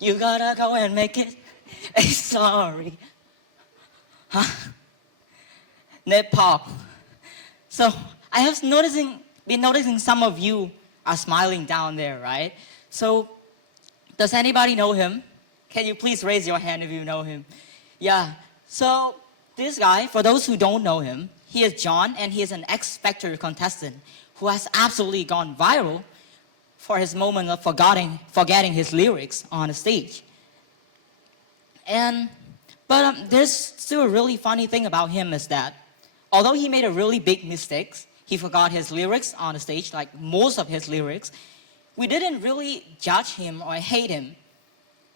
You gotta go and make it a story. Huh? Nepal. So I have been noticing some of you are smiling down there, right? So does anybody know him? Can you please raise your hand if you know him? Yeah. So this guy, for those who don't know him, he is John, and he is an X Factor contestant who has absolutely gone viral for his moment of forgetting his lyrics on the stage. But there's still a really funny thing about him is that although he made a really big mistake, he forgot his lyrics on the stage, like most of his lyrics, we didn't really judge him or hate him.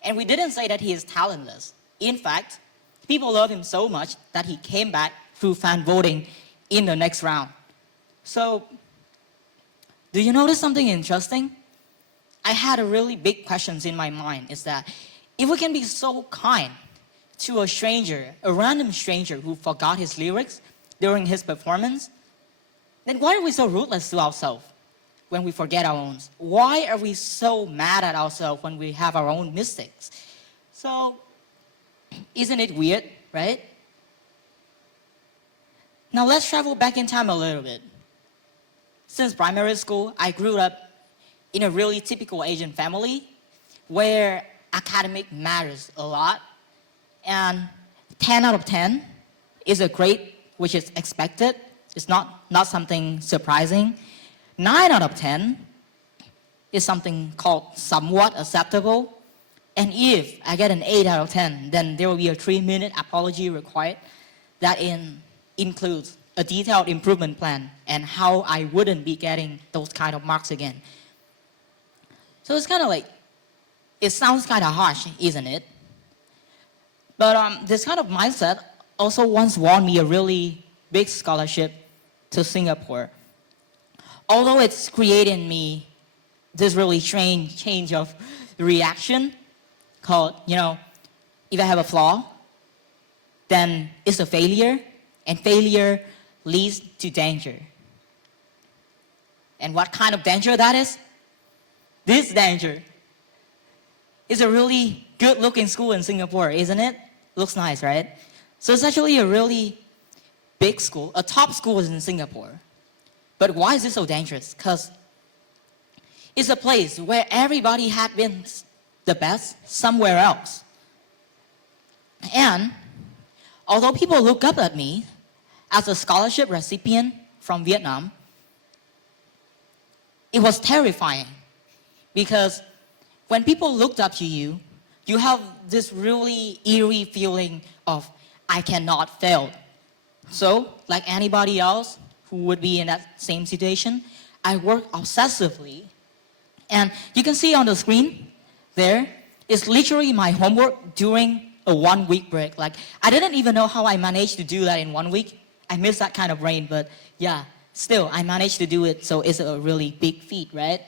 And we didn't say that he is talentless. In fact, people love him so much that he came back through fan voting in the next round. So, do you notice something interesting? I had a really big questions in my mind is that if we can be so kind to a stranger, a random stranger who forgot his lyrics during his performance, then why are we so ruthless to ourselves when we forget our own? Why are we so mad at ourselves when we have our own mistakes? So, isn't it weird, right? Now let's travel back in time a little bit. Since primary school, I grew up in a really typical Asian family where academic matters a lot. And 10 out of 10 is a grade which is expected. It's not something surprising. 9 out of 10 is something called somewhat acceptable. And if I get an 8 out of 10, then there will be a 3-minute apology required that includes a detailed improvement plan and how I wouldn't be getting those kind of marks again. So it's kind of like, it sounds kind of harsh, isn't it? But this kind of mindset also once won me a really big scholarship to Singapore. Although it's created in me this really strange change of reaction called, if I have a flaw, then it's a failure, and failure leads to danger. And what kind of danger that is? This danger. It's a really good looking school in Singapore, isn't it? Looks nice, right? So it's actually a really big school, a top school in Singapore. But why is it so dangerous? Because it's a place where everybody had been the best somewhere else. And although people look up at me as a scholarship recipient from Vietnam, it was terrifying because when people looked up to you, you have this really eerie feeling of, I cannot fail. So, like anybody else who would be in that same situation, I worked obsessively. And you can see on the screen there, it's literally my homework during a 1-week break. Like, I didn't even know how I managed to do that in 1 week. I miss that kind of brain, but yeah, still, I managed to do it, so it's a really big feat, right?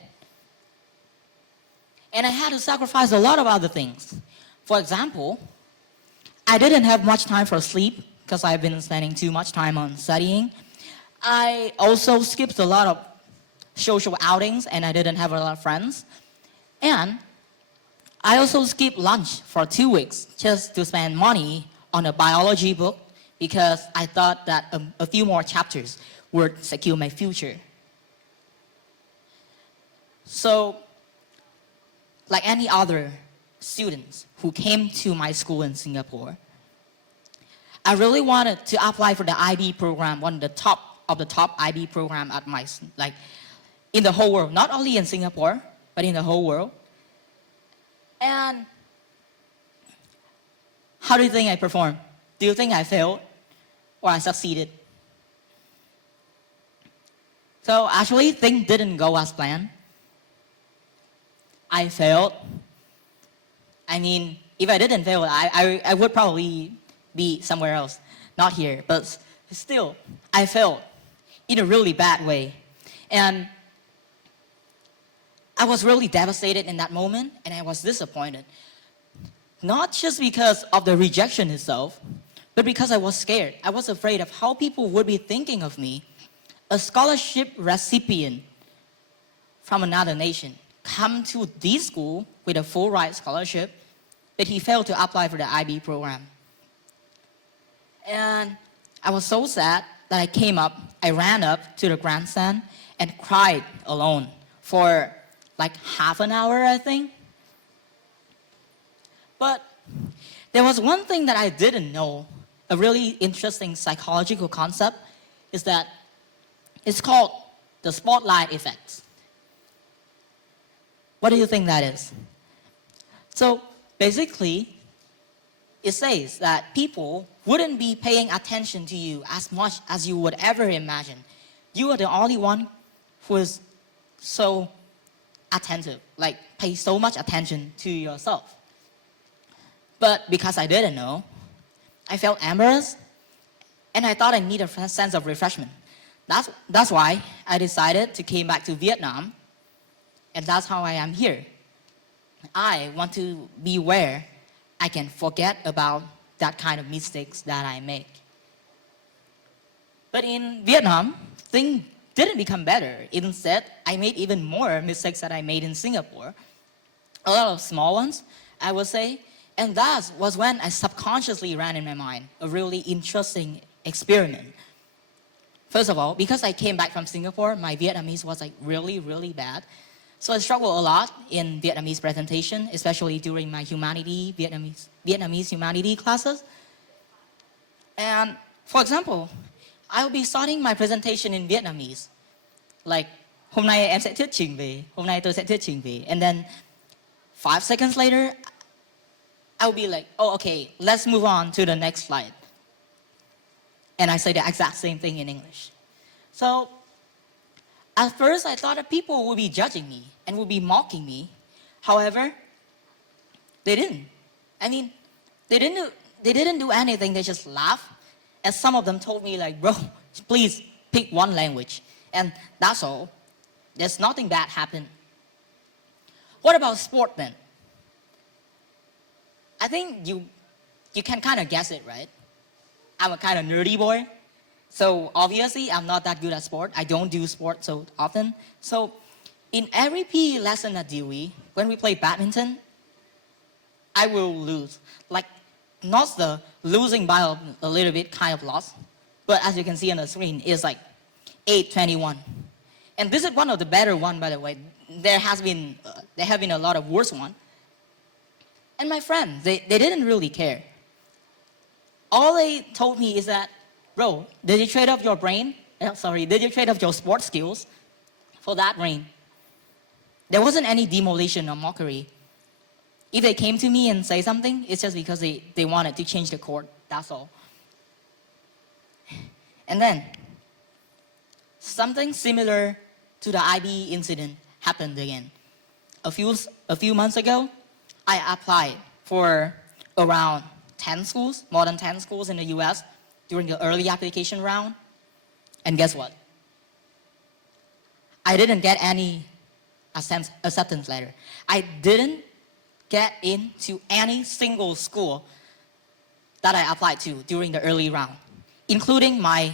And I had to sacrifice a lot of other things. For example, I didn't have much time for sleep because I've been spending too much time on studying. I also skipped a lot of social outings and I didn't have a lot of friends. And I also skipped lunch for 2 weeks just to spend money on a biology book because I thought that a few more chapters would secure my future. So, like any other students who came to my school in Singapore, I really wanted to apply for the IB program, one of the top IB program at in the whole world, not only in Singapore, but in the whole world. And how do you think I performed? Do you think I failed or I succeeded? So actually, things didn't go as planned. I failed. I mean, if I didn't fail, I would probably be somewhere else, not here. But still, I failed in a really bad way. And I was really devastated in that moment, and I was disappointed. Not just because of the rejection itself, but because I was scared. I was afraid of how people would be thinking of me, a scholarship recipient from another nation, come to this school with a full ride scholarship but he failed to apply for the IB program. And I was so sad that I ran up to the grandstand and cried alone for like half an hour, I think. But there was one thing that I didn't know, a really interesting psychological concept, is that it's called the spotlight effect. What do you think that is? So basically, it says that people wouldn't be paying attention to you as much as you would ever imagine. You are the only one who is so attentive, like pay so much attention to yourself. But because I didn't know, I felt embarrassed, and I thought I needed a sense of refreshment. That's why I decided to came back to Vietnam, and that's how I am here. I want to be where I can forget about that kind of mistakes that I make. But in Vietnam, things didn't become better. Instead, I made even more mistakes that I made in Singapore. A lot of small ones, I would say. And that was when I subconsciously ran in my mind a really interesting experiment. First of all, because I came back from Singapore, my Vietnamese was like really, really bad. So I struggled a lot in Vietnamese presentation, especially during my Vietnamese humanity classes. And for example, I'll be starting my presentation in Vietnamese. Like, hôm nay em sẽ thuyết trình về, hôm nay tôi sẽ thuyết trình về. And then 5 seconds later, I'll be like, oh, okay, let's move on to the next slide. And I say the exact same thing in English. So at first, I thought that people would be judging me and would be mocking me. However, they didn't. I mean, they didn't do anything. They just laughed. And some of them told me like, bro, please pick one language. And that's all. There's nothing bad happened. What about sport then? I think you can kind of guess it, right? I'm a kind of nerdy boy. So obviously, I'm not that good at sport. I don't do sport so often. So in every PE lesson at Dewey, when we play badminton, I will lose. Like, not the losing by a little bit kind of loss, but as you can see on the screen, it's like 8-21. And this is one of the better one, by the way. There have been a lot of worse one. And my friends, they didn't really care. All they told me is that, bro, did you trade off your brain? Did you trade off your sports skills for that brain? There wasn't any demolition or mockery. If they came to me and say something, it's just because they wanted to change the court, that's all. And then, something similar to the IB incident happened again. A few months ago, I applied for around 10 schools, more than 10 schools in the US during the early application round. And guess what? I didn't get any acceptance letter. I didn't get into any single school that I applied to during the early round, including my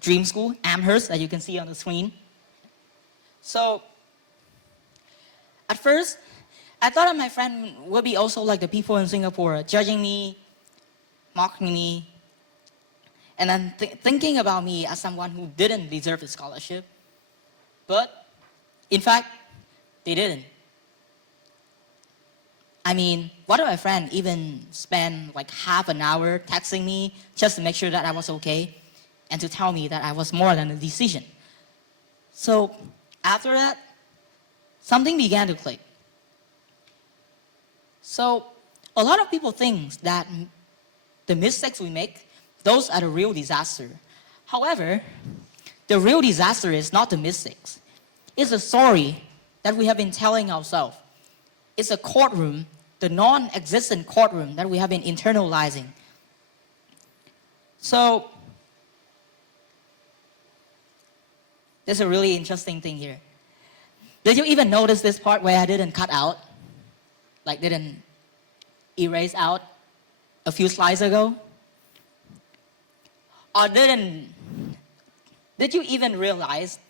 dream school, Amherst, that you can see on the screen. So, at first, I thought that my friend would be also like the people in Singapore, judging me, mocking me, and then thinking about me as someone who didn't deserve the scholarship. But, in fact, they didn't. I mean, one of my friends even spent like half an hour texting me just to make sure that I was okay and to tell me that I was more than a decision. So, after that, something began to click. So, a lot of people think that the mistakes we make, those are the real disaster. However, the real disaster is not the mistakes. It's a story that we have been telling ourselves. It's a courtroom, the non-existent courtroom that we have been internalizing. So, there's a really interesting thing here. Did you even notice this part where I didn't cut out? Like didn't erase out a few slides ago? Or did you even realize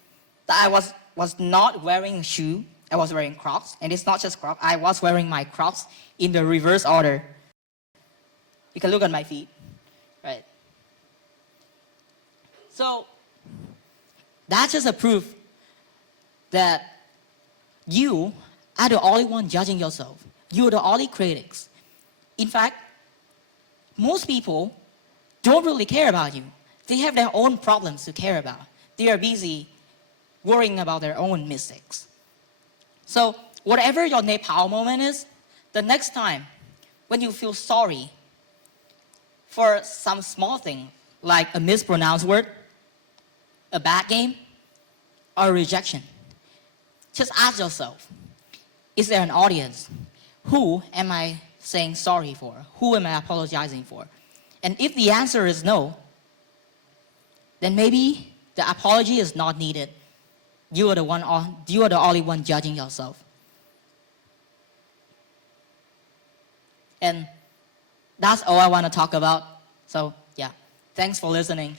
that I was not wearing a shoe I was wearing Crocs, and it's not just Crocs. I was wearing my Crocs in the reverse order. You can look at my feet, right? So that's just a proof that you are the only one judging yourself. You're the only critics. In fact, most people don't really care about you. They have their own problems to care about. They are busy worrying about their own mistakes. So whatever your Nepal moment is, the next time when you feel sorry for some small thing, like a mispronounced word, a bad game, or rejection, just ask yourself, is there an audience? Who am I saying sorry for? Who am I apologizing for? And if the answer is no, then maybe the apology is not needed. You are the only one judging yourself. And that's all I want to talk about. So yeah, thanks for listening.